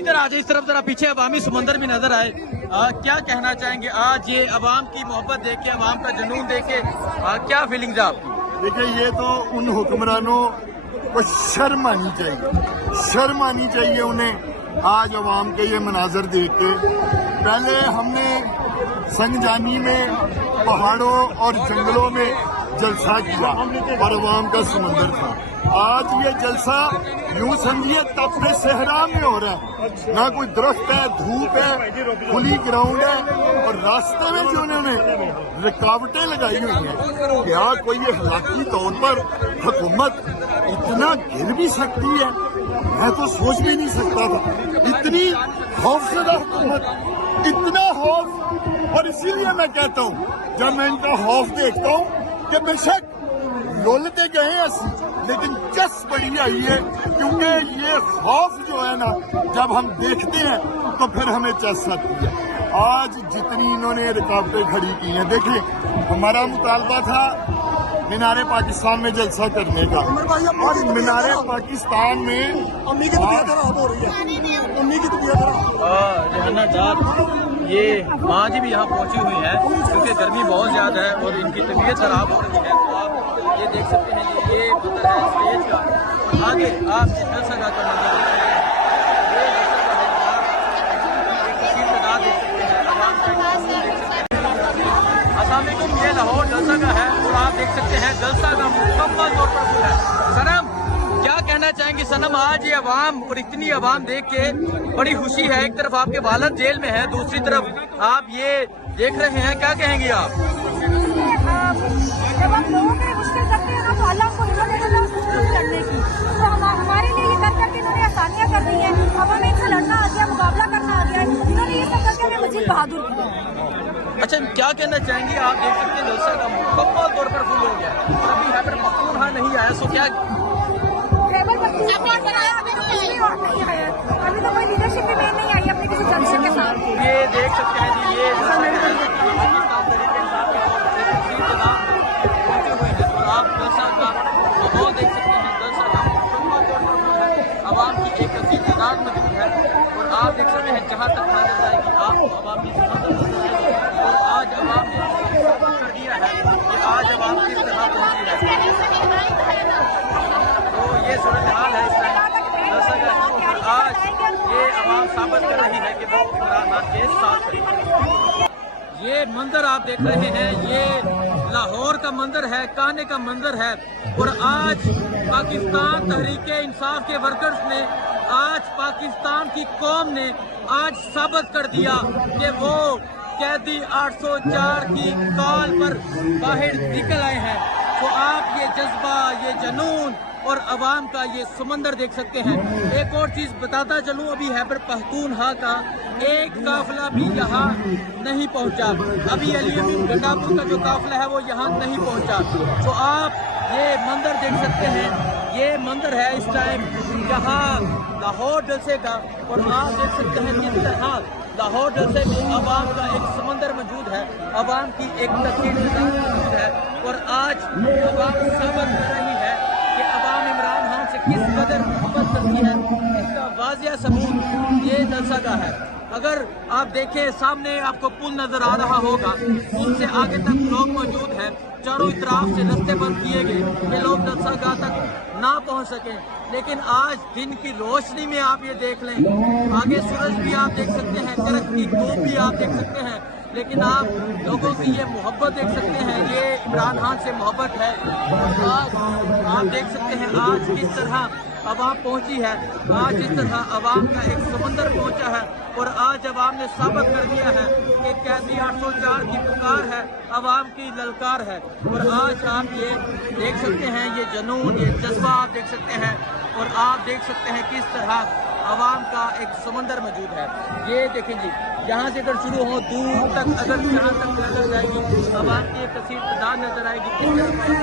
इधर आज इस तरफ जरा पीछे अवामी समंदर भी नजर आए। क्या कहना चाहेंगे आज ये अवाम की मोहब्बत देख के, अवाम का जुनून देख के, क्या फीलिंग्स है आपकी? देखिए, ये तो उन हुक्मरानों को शर्म आनी चाहिए उन्हें आज अवाम के ये मनाजर देख के। पहले हमने संगजानी में पहाड़ों और जंगलों में जलसा किया और अवाम का समंदर था। आज ये जलसा यूं समझिए तपते सहरा में हो रहा है। ना कोई दरख्त है, धूप है, खुली ग्राउंड है और रास्ते में जो उन्होंने रुकावटें लगाई हुई हैं। क्या कोई ये हलाकी तौर पर हुकूमत इतना गिर भी सकती है? मैं तो सोच भी नहीं सकता था। इतनी खौफजदा हुकूमत, इतना खौफ। और इसीलिए मैं कहता हूँ, जब मैं इनका खौफ देखता हूँ कि बेशक लोलते गए ऐसी, लेकिन चस बड़ी आई है, क्योंकि ये खौफ जो है ना, जब हम देखते हैं तो फिर हमें चस आती है। आज जितनी इन्होंने रुकावटें खड़ी की हैं, देखिए हमारा मुतालबा था मीनारे पाकिस्तान में जलसा करने का, और मीनारे पाकिस्तान में अम्मी की तबीयत खराब हो रही है। अम्मी की तबीयत खराब, ये माँ जी भी यहाँ पहुँची हुई है क्योंकि गर्मी बहुत ज़्यादा है और इनकी तबीयत खराब हो रही है। तो आप ये देख सकते हैं कि ये मंजर है स्टेज का, और आगे आप जलसा का मंजर ये लाहौर जलसा का है और आप देख सकते हैं जलसा का मुकम्मल तौर पर फुल है। सनम, क्या कहना चाहेंगे सनम, आज ये अवाम और इतनी अवाम देख के बड़ी खुशी है। एक तरफ आपके वालिद जेल में है, दूसरी तरफ आप ये देख रहे हैं, क्या कहेंगे आप? जब हम लोगों के मुश्किल करते हैं ना, तो अल्लाह को हिम्मत देता है मुश्किल करने की। तो हमारे लिए ये कर करके इन्होंने आसानियाँ कर दी हैं। अब हमें इनसे लड़ना आ गया, मुकाबला करना आ गया है। इन्होंने ये सब करके हमें मजीद बहादुर किया। अच्छा, क्या कहना चाहेंगे? आप देख सकते हैं जलसा का मुकम्मल तौर पर फुल हो गया। अभी खैबर पख्तूनख्वा नहीं आया, सो क्या अभी तो कोई लीडरशिप भी नहीं आई अपनी किसी जंक्शन के साथ। ये देख सकते हैं जी, ये आप जलसा का माहौल देख सकते हैं। जलसा का अवाम की एक कसीर तादाद मौजूद है और आप देख सकते हैं जहाँ तक नजर जाएगी आप अवाम की और आज अवाम ने कर दिया है कि आज अवाम किस तरह पहुंची है। तो ये सूरत हाल है इस टाइम जलसा का, और आज ये अवाम साबित कर रही है कि वो इमरान खान के साथ है। ये मंजर आप देख रहे हैं, ये लाहौर का मंजर है, काने का मंजर है। और आज पाकिस्तान तहरीक इंसाफ के वर्कर्स ने, आज पाकिस्तान की कौम ने आज साबित कर दिया कि वो कैदी 804 की कॉल पर बाहर निकल आए हैं। तो आप ये जज्बा, ये जुनून और अवाम का ये समंदर देख सकते हैं। एक और चीज़ बताता चलूँ, अभी खैबर पख्तूनख्वा का एक काफिला भी यहाँ नहीं पहुँचा। अभी अली गंडापुर का जो काफिला है वो यहाँ नहीं पहुँचा। तो आप ये मंजर देख सकते हैं, ये मंजर है इस टाइम यहाँ लाहौर जलसे का, और आप देख सकते हैं किस तरह लाहौर जलसे में अवाम का एक समंदर मौजूद है, अवाम की एक तस्वीर मौजूद है। और आज अवाम साबित कर रही है कि अवाम इमरान खान से किस कदर मोहब्बत करती है। इसका वाजिया सबूत ये जलसा का है। अगर आप देखें, सामने आपको पुल नजर आ रहा होगा, पुल से आगे तक लोग मौजूद हैं। चारों तरफ से रास्ते बंद किए गए कि लोग जलसागाह तक ना पहुंच सकें। लेकिन आज दिन की रोशनी में आप ये देख लें, आगे सूरज भी आप देख सकते हैं, कड़कती धूप भी आप देख सकते हैं, लेकिन आप लोगों की ये मोहब्बत देख सकते हैं। ये इमरान खान से मोहब्बत है। आज आप देख सकते हैं आज किस तरह अवाम पहुंची है, आज इस तरह अवाम का एक समंदर पहुंचा है। और आज अवाम ने साबित कर दिया है कि कैदी 804 की पुकार है, अवाम की ललकार है। और आज आप ये देख सकते हैं, ये जुनून, ये जज्बा आप देख सकते हैं, और आप देख सकते हैं किस तरह अवाम का एक समंदर मौजूद है। ये देखें जी, यहाँ से अगर शुरू हो दूर तक, अगर जहाँ तक नजर जाएगी अवाम की एक कसीर तादाद नजर आएगी, किस तरह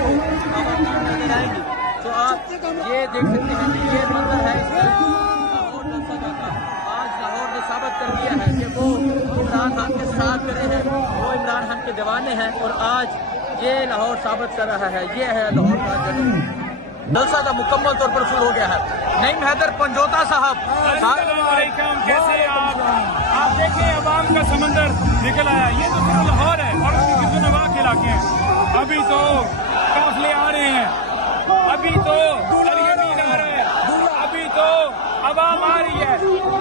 अवाम नजर आएगी। तो आप ये देख सकते हैं कि ये मंजर है लाहौर जलसा का। आज लाहौर ने साबित कर दिया है कि वो इमरान खान के साथ खड़े हैं, वो इमरान खान के दीवाने हैं। और आज ये लाहौर साबित कर रहा है, ये है लाहौर का जुनून। जलसा का मुकम्मल तौर पर फुल हो गया है। नईम हैदर पंजोता साहब, कैसे आप देखिए अवाम का समंदर निकल आया। ये तो सिर्फ लाहौर है और उसकी कितनवा के इलाके हैं। अभी तो काफिले आ रहे हैं, अभी तो अली-अमीन आ रहा है, अभी तो अवाम आ रही है,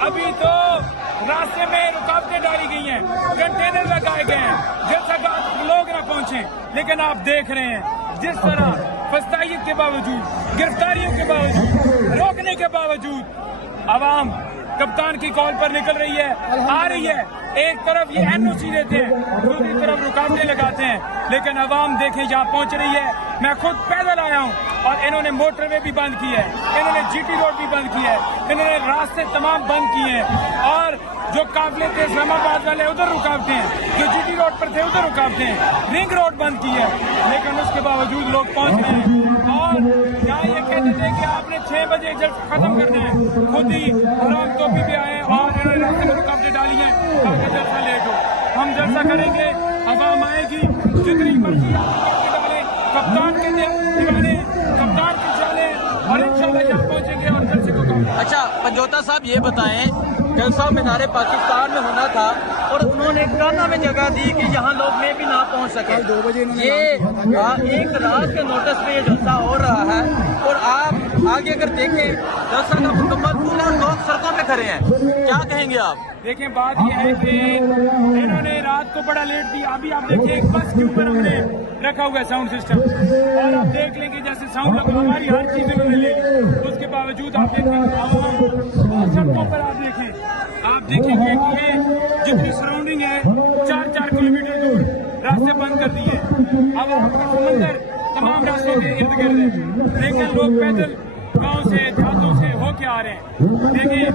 अभी तो रास्ते में रुकावटें डाली गई हैं, कंटेनर लगाए गए हैं जैसा कि लोग न पहुंचे। लेकिन आप देख रहे हैं जिस तरह फस्तायत के बावजूद, गिरफ्तारियों के बावजूद, रोकने के बावजूद अवाम कप्तान की कॉल पर निकल रही है, आ रही है। एक तरफ ये एनओसी देते हैं, दूसरी तरफ रुकावटें लगाते हैं, लेकिन अवाम देखें यहाँ पहुंच रही है। मैं खुद पैदल आया हूँ और इन्होंने मोटरवे भी बंद की है, इन्होंने जीटी रोड भी बंद की है, इन्होंने रास्ते तमाम बंद किए हैं। और जो काफिले थे इस्लामाबाद वाले उधर रुकावटें हैं, जो जीटी रोड पर थे उधर रुकावटें हैं, रिंग रोड बंद की है, लेकिन उसके बावजूद लोग पहुंच गए हैं। और यहाँ ये कहते थे कि आपने 6 बजे जल्द खत्म करना है, खुद ही राम टोपी पे आए और इन्होंने रास्ते में रुकावटें डाली हैं ताकि जलसा लेट हो। हम जलसा करेंगे, अवाम आएगी, जितनी मर्जी डालें, कप्तान के दीवाने, कप्तान के जाने, और इंशाल्लाह यहाँ पहुंचेंगे और जलसे को करेंगे। अच्छा पंजोता साहब ये बताएं, जलसा मीनारे पाकिस्तान में होना था और उन्होंने काना में जगह दी कि यहाँ लोग में भी ना पहुँच सके। 2 बजे ये एक रात के नोटिस पे ये जलसा हो रहा है और आप आगे अगर देखें जलसा का मुकम्मल पूरा लोग सड़कों पे खड़े हैं, क्या कहेंगे आप? देखें बात यह है कि इन्होंने रात को बड़ा लेट दिया। अभी आप देखिए एक बस के ऊपर हमने रखा हुआ है साउंड सिस्टम, और आप देख लेंगे जैसे साउंड लगा, हमारी हर चीज इन्होंने ले ली। उसके बावजूद आप देखें सड़कों पर, आप देखेंगे कि ये जितनी सराउंडिंग है 4-4 किलोमीटर दूर रास्ते बंद कर दिए। अब आपका समंदर तमाम रास्तों के इर्द गिर्द है, लेकिन लोग पैदल गांव से देहातों से होके आ रहे हैं। देखिए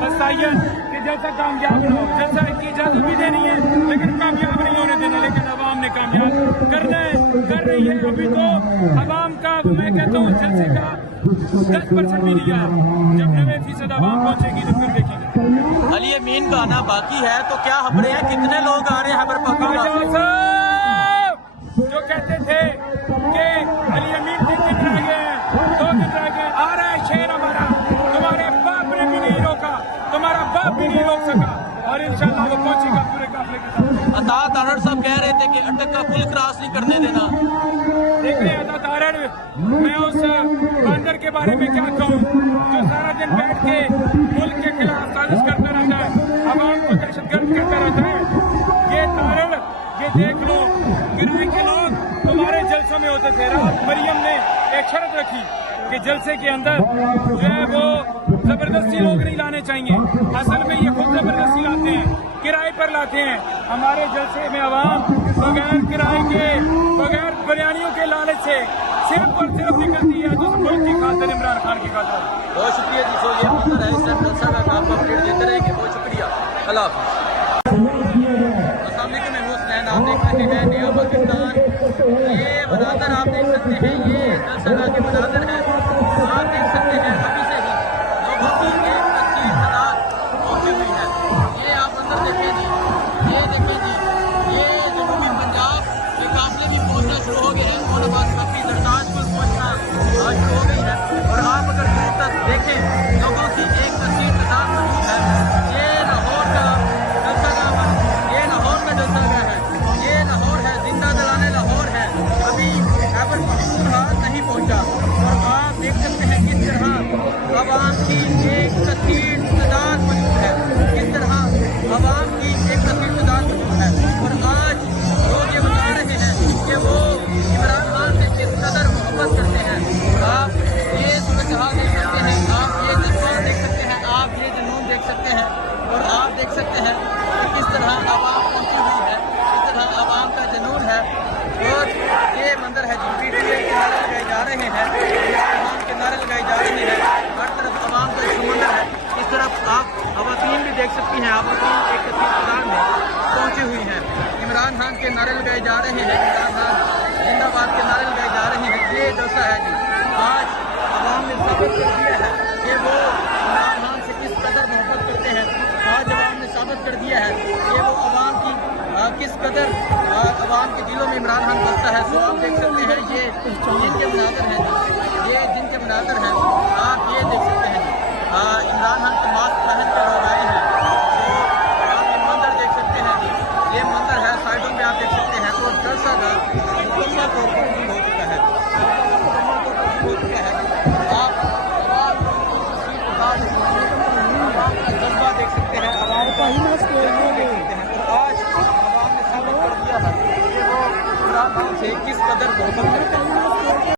फस्तायत कि जैसा कामयाब न हो, जैसा की इजाजत भी देनी है लेकिन कामयाब नहीं होने देना, लेकिन अवाम ने कामयाब करना है, कर रही है। अभी तो अवाम का मैं कहता हूँ जलसे का 10% भी नहीं आया। जब 90% अवाम पहुंचेगी तो फिर देखेंगे। अली-अमीन का आना बाकी है, तो क्या खबरें हैं, कितने लोग आ रहे हैं पर जो कहते थे कि अली-अमीन 3 दिन रह गए हैं, 2 दिन रह गए, आ रहा है शेर हमारा, तुम्हारे बाप ने भी नहीं रोका, तुम्हारा बाप भी नहीं रोक सका, और इंशाल्लाह वो पहुंचेगा पूरे काफिले के साथ। अता तारड़ साहब कह रहे थे कि अटक का पुल क्रॉस नहीं करने देना। देखिए अता तारड़, मैं उस बंदर के बारे में क्या कहूँ जो सारा दिन बैठ के मुल्क के खिलाफ साजिश करता रहता है, अवाम को दहशतगर्द करता रहता है। ये तारड़, ये देख लो गिराई के लोग तुम्हारे जलसों में होते थे। रात मरियम ने एक शर्त रखी कि जलसे के अंदर जो है वो जबरदस्ती लोग नहीं लाने चाहिए। असल में ये खुद जबरदस्ती लाते हैं, किराए पर लाते हैं। हमारे जलसे में अवाम बगैर किराए के, बगैर बिरयानियों के लालच से सिर्फ और सिर्फ निकलती है जो मुल्क की खातिर, इमरान खान की खातिर। बहुत शुक्रिया जी। सो ये मंजर है, इस टाइम जलसा का काम अपडेट देते रहेंगे। बहुत शुक्रिया, अल्लाह हाफ़िज़। अस्सलाम वालेकुम, मैं हुसैन, आप देख रहे हैं नया पाकिस्तान। ये मनाज़र आप देख सकते हैं, ये जलसा के मनाज़र है। आप देख सकते हैं अभी से ही लोगों की एक कच्ची तादाद पहुंची हुई है। ये आप अंदर देखें जी, ये देखें जी, ये जनूबी पंजाब के काफिले भी पहुंचना शुरू हो गए हैं और बस काफी दरदाशपुर पहुंचना शुरू हो गई है। और आप अगर दूर तक देखें लोगों की एक कच्ची तादाद मौजूद है। ये लाहौर का जलसा है, ये लाहौर का जलसा है, ये लाहौर है, जिंदा जलाने लाहौर है। अभी खैबर पख्तूनख्वा नहीं पहुंचा और आप देख सकते हैं किस तरह अवाम की एक कसीर तादाद मौजूद है, किस तरह अवाम की एक कसीर तादाद मौजूद है। और आज लोग ये बता रहे हैं कि वो इमरान खान से किस कदर मोहब्बत करते हैं। आप ये सूरत हाल देख सकते हैं, आप ये जज्बा देख सकते हैं, आप ये जुनून देख सकते हैं, और आप देख सकते हैं कि किस तरह आवाम पहुंची हुई है, किस तरह आवाम का जुनून है। और ये मंदिर है जी, पीटीआई के नारे लगाए जा रहे हैं, इस्लाम के नारे लगाए जा रहे हैं, हर तरफ आवाम का समंदर है। इस तरफ आप खवातीन भी देख सकती हैं, खवातीन एक कसीर तादाद में पहुंची हुई हैं। इमरान खान के नारे लगाए जा रहे हैं, इमरान खान जिंदाबाद के नारे लगाए जा रहे हैं। ये जलसा है जी, आज आवाम ने साबित कर दिया है कि वो इमरान खान से किस कदर मोहब्बत करते हैं। आज आवाम ने साबित कर दिया है कि वो आवाम की किस कदर عوام کے دلوں میں عمران خان بستا ہے. سو آپ دیکھ سکتے ہیں یہ جن کے مناظر ہیں, یہ جن کے مناظر ہیں, آپ یہ دیکھ سکتے ہیں عمران خان کے ماسک پہن کر لوگ آئے ہیں. تو آپ یہ منظر دیکھ سکتے ہیں جی, یہ منظر ہے سائڈوں میں آپ دیکھ سکتے ہیں. اور جلسہ کا مکمل طور پر شروع ہو چکا ہے, آپ عوام کا جذبہ دیکھ سکتے ہیں, عوام کا جذبہ دیکھ سکتے ہیں. اور آج عوام نے ثابت کر دیا ہے کہ وہ عمران خان سے کس قدر محبت کرتے ہیں.